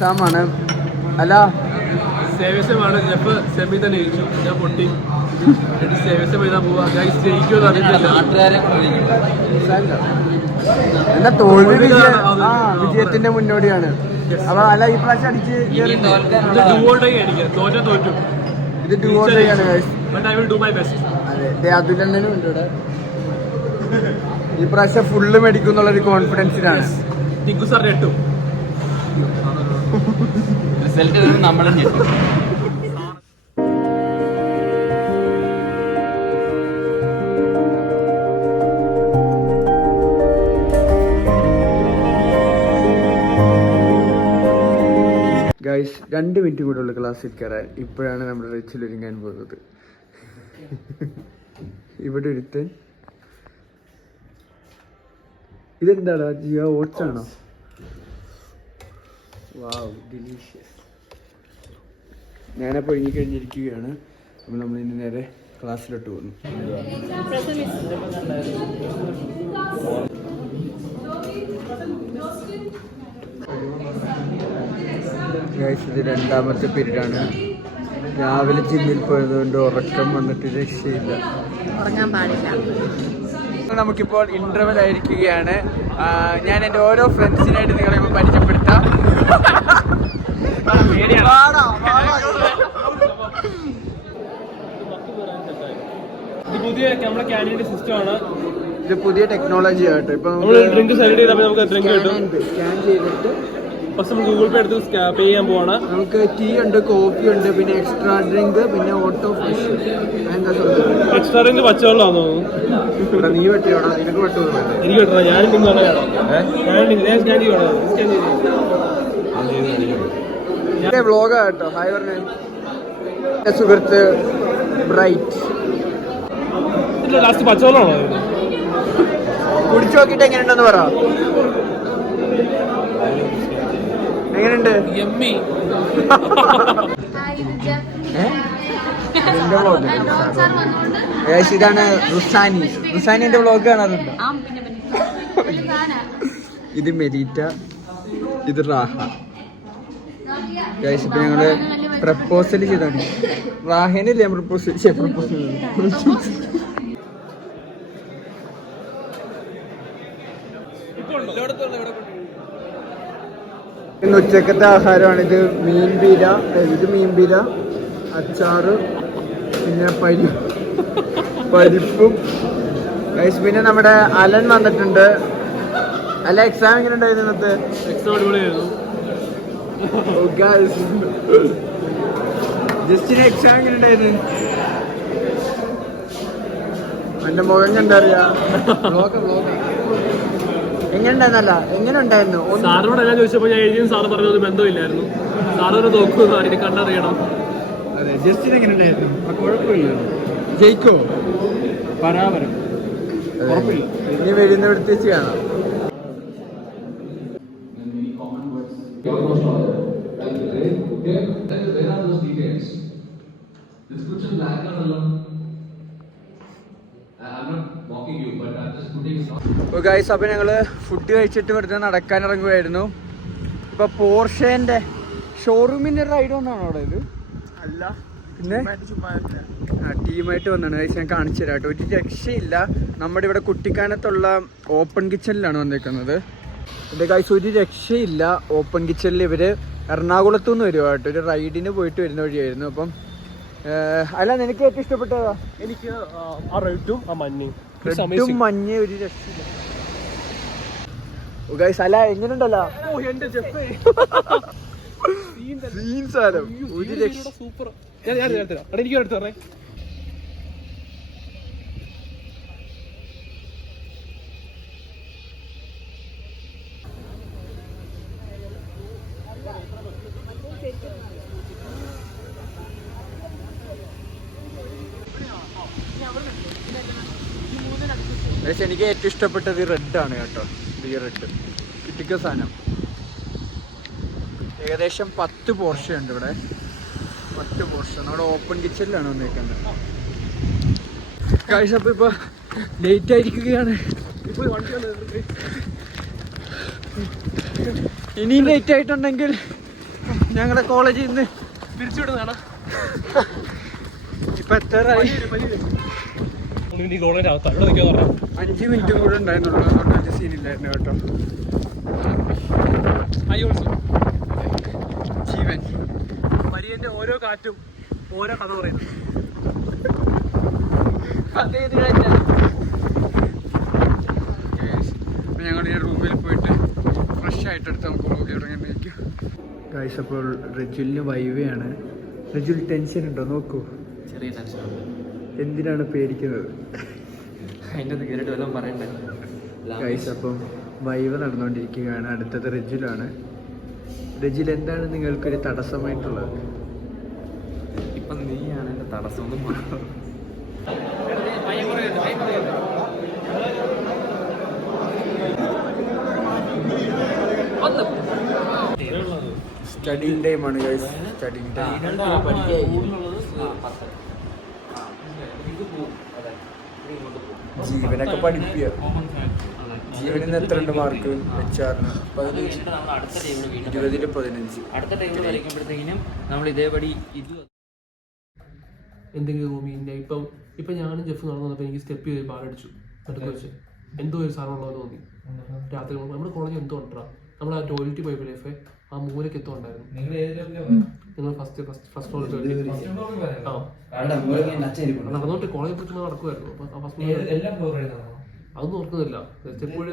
എക്സാമാണ്. അല്ല സേവ്യസമാണ്. Jeff semi തന്നെ ജയിച്ചു, ഞാൻ പൊട്ടി. സേവ്യസം എഴുതാൻ പോവാ. ജയിക്കുമെന്ന് അറിയത്തില്ല. എന്നാ തോൽവി വിജയത്തിന്റെ മുന്നോടിയാണ്. അപ്പൊ അല്ല ഈ പ്രാവശ്യം അടിച്ച് തോറ്റു. ഇത് ഡുവോട്ടയാണ്. അതെ, അതുലണ്ണനും ഉണ്ട് ഇവിടെ. ഈ പ്രാവശ്യം ഫുള്ള് മേടിക്കും എന്നുള്ളൊരു കോൺഫിഡൻസിലാണ്. റിസൾട്ട് നമ്മളെ ഗൈസ് 2 മിനിറ്റ് കൂടെ ഉള്ള ക്ലാസ്സിൽ കയറാൻ. ഇപ്പോഴാണ് നമ്മുടെ റിച്ചിൽ ഒരുങ്ങാൻ പോകുന്നത്. ഇവിടെ ഒരുത്തൻ. ഇതെന്താടാ ജിയോ ഓട്സ് ആണോ? വാവ്, ഡിലീഷ്യസ്. ഞാനപ്പോൾ ഒരുങ്ങിക്കഴിഞ്ഞിരിക്കുകയാണ്. നമ്മളിനി നേരെ ക്ലാസ്സിലോട്ട് പോകുന്നു. ഗൈസ് ഇത് 2ാമത്തെ പീരീഡാണ്. രാവിലെ ജിമ്മിൽ പോയതുകൊണ്ട് ഉറക്കം വന്നിട്ട് രക്ഷയില്ല. ഉറങ്ങാൻ പാടില്ല. നമുക്കിപ്പോൾ ഇന്റർവെൽ ആയിരിക്കുകയാണ്. ഞാൻ എൻ്റെ ഓരോ ഫ്രണ്ട്സിനായിട്ട് നിങ്ങളെ ഇപ്പോൾ പരിചയപ്പെടുത്താം. ഇത് പുതിയ ടെക്നോളജി ആട്ടോ. ഇപ്പൊ സ്കാൻ ചെയ്തിട്ട് ഗൂഗിൾ പേ എടുത്ത് പേ ചെയ്യാൻ പോവാണ്. നമുക്ക് ടീ ഉണ്ട്, കോഫി ഉണ്ട്, പിന്നെ എക്സ്ട്രാ ഡ്രിങ്ക്, പിന്നെ ഓട്ടോ ഫ്രഷ്. എക്സ്ട്രാ ഡ്രിങ്ക് പച്ചവെള്ളമാണോ? നീ വെട്ടിയോടാ? നിനക്ക് വെട്ടുന്നു? എനിക്ക് വെട്ടണം. ഞാനും വ്ളോഗാ കേട്ടോ. ഹായ് പറഞ്ഞ സുഹൃത്ത് ബ്രൈറ്റ്. ലാസ്റ്റ് പച്ചവെള്ളമാണോ? കുടിച്ചു നോക്കിട്ട് എങ്ങനെയുണ്ടെന്ന് പറ. എങ്ങനെയുണ്ട്? ഇതാണ് റുസാനി. റുസാനിന്റെ വ്ളോഗ് കാണാറുണ്ടോ? ഇത് മെരീറ്റ, ഇത് റാഹ. ഇപ്പൊ ഞങ്ങള് പ്രപ്പോസൽ ചെയ്താണ്. റാഹേനല്ലേ പ്രപ്പോസൽ ഇന്ന് ഉച്ചക്കത്തെ ആഹാരമാണ്. ഇത് മീൻപീര, അച്ചാറ്, പിന്നെ പരിപ്പും. പിന്നെ നമ്മുടെ അലൻ വന്നിട്ടുണ്ട്. അല്ല, എക്സാം എങ്ങനെ ഉണ്ടായിരുന്നു ഇന്നത്തെ? എക്സാം അടിപൊളിയായിരുന്നു. ജസ്റ്റിന് എക്സാം എങ്ങനെ ഉണ്ടായിരുന്നു? എന്റെ മുഖം കണ്ടറിയാ. എങ്ങനെ ഉണ്ടായിരുന്നു? സാറിനോട് എല്ലാം ചോദിച്ചപ്പോ ഞാൻ എഴുതിയും സാറ് പറഞ്ഞത് ബന്ധമില്ലായിരുന്നു. സാറിനെ നോക്കുന്നു, അതിനെ കണ്ടറിയണം. അതെ, ജസ്റ്റിന് എങ്ങനെ ഉണ്ടായിരുന്നു? കുഴപ്പമില്ല. ജയിക്കോ? പരാപരം ഉറപ്പില്ല. ഇനി വരുന്നിടത്ത് വെച്ച് കാണാം. അപ്പൊ ഞങ്ങള് ഫുഡ് കഴിച്ചിട്ട് വെറുതെ നടക്കാൻ ഇറങ്ങുമായിരുന്നു. ഇപ്പൊ പോർഷേന്റെ ഷോറൂമിന്റെ റൈഡ് വന്നാണോ അവിടെ? ഇത് അല്ല, പിന്നെ ടീമായിട്ട് വന്നാണ്. ഞാൻ കാണിച്ചു തരാം കേട്ടോ. ഒരു രക്ഷയില്ല. നമ്മുടെ ഇവിടെ കുട്ടിക്കാനത്തുള്ള ഓപ്പൺ കിച്ചണിലാണ് വന്നേക്കുന്നത്. എൻ്റെ ഗൈസ് ഒരു രക്ഷയില്ല. ഓപ്പൺ കിച്ചണിൽ ഇവര് എറണാകുളത്തു നിന്ന് വരുവാ കേട്ടോ. ഒരു റൈഡിന് പോയിട്ട് വരുന്ന വഴിയായിരുന്നു. അപ്പം അല്ല, നിനക്ക് ഏറ്റവും ഇഷ്ടപ്പെട്ടതാ? എനിക്ക് ആ റെഡും ആ മഞ്ഞയും. റെഡും മഞ്ഞ ഒരു രക്ഷയില്ല. ഗൈസ് അല്ല, എങ്ങനെയുണ്ടല്ലോ ഒരു രക്ഷ. സൂപ്പർ. എനിക്ക് എടുത്തു പറഞ്ഞേ. എനിക്ക് ഏറ്റവും ഇഷ്ടപ്പെട്ടത് റെഡാണ് കേട്ടോ. ഈ റെഡ് കിട്ടിക്ക സാധനം. ഏകദേശം 10 പോർഷൻ ഉണ്ട് ഇവിടെ. 10 പോർഷൻ നമ്മുടെ ഓപ്പൺ കിച്ചണിലാണ് വന്നേക്കുന്നത്. കാഴ്ച അപ്പൊ ഇപ്പൊ ലേറ്റ് ആയിരിക്കുകയാണ്. ഇനിയും ലേറ്റ് ആയിട്ടുണ്ടെങ്കിൽ ഞങ്ങളുടെ കോളേജിൽ നിന്ന് പിരിച്ചുവിടുന്നതാണ്. ഇപ്പൊ എത്രയായി? 5 മിനിറ്റും കൂടെ ഉണ്ടായിരുന്നുള്ളൂ. അതുകൊണ്ട് വലിയ സീനില്ലായിരുന്നു കേട്ടോ. ജീവൻ മരിയന്റെ ഓരോ കാറ്റും ഓരോ കഥ പറയുന്നു. ഞങ്ങൾ ഈ റൂമിൽ പോയിട്ട് ഫ്രഷ് ആയിട്ട് എടുത്ത് നമുക്ക് വ്ളോഗ് ഇറങ്ങിയിരിക്കും. ഗൈസ്, അപ്പോൾ റജുലിന് വൈവയാണ്. റജുൽ ടെൻഷൻ ഉണ്ടോ? നോക്കൂ. ചെറിയ ടെൻഷനുണ്ട്. എന്തിനാണ് പേടിക്കുന്നത്? അതിൻ്റെ അത് കയറിയിട്ട് വല്ലതും പറയണ്ടേ. ഗൈസ്, അപ്പം വൈവ നടന്നുകൊണ്ടിരിക്കുകയാണ്. അടുത്തത് റജുലാണ്. റജുൽ, എന്താണ് നിങ്ങൾക്കൊരു തടസ്സമായിട്ടുള്ളത്? ഇപ്പം നീയാണ് എൻ്റെ തടസ്സമൊന്നും പറഞ്ഞു. സ്റ്റഡിങ് ടൈമാണ് ഗൈസ്. Studying time. ജീവനൊക്കെ പഠിപ്പിക്കുക. ജീവനിന്ന് എത്രയുണ്ട് മാർക്ക്? HR-ന് 20-ൽ 15. അടുത്ത ടൈമിൽ വരയ്ക്കുമ്പോഴത്തേക്കിനും നമ്മൾ ഇതേപടി ഇത് എന്തെങ്കിലും റൂമിൻ്റെ ഇപ്പം ഞാനും ജെഫ് നടന്നു വന്നപ്പോൾ എനിക്ക് സ്റ്റെപ്പ് ചെയ്ത് പാലടിച്ചു. അടുത്ത് വെച്ച് എന്തോ ഒരു സാധനമുള്ളത് തോന്നി. രാത്രി നമ്മുടെ കോളേജ് എന്തോ ഉണ്ടാ, നമ്മൾ ആ ടോയ്ലറ്റിൽ പോയപ്പോൾ ലൈഫേ ആ മൂലയ്ക്ക് എത്തോ ഉണ്ടായിരുന്നു. നിങ്ങൾ ഫസ്റ്റ് ഫ്ലോർ നടന്നോട്ട് കോളേജ് പറ്റുമ്പോൾ നടക്കുമായിരുന്നു. അതൊന്നും ഓർക്കുന്നില്ല. സ്റ്റെപ്പ് വഴി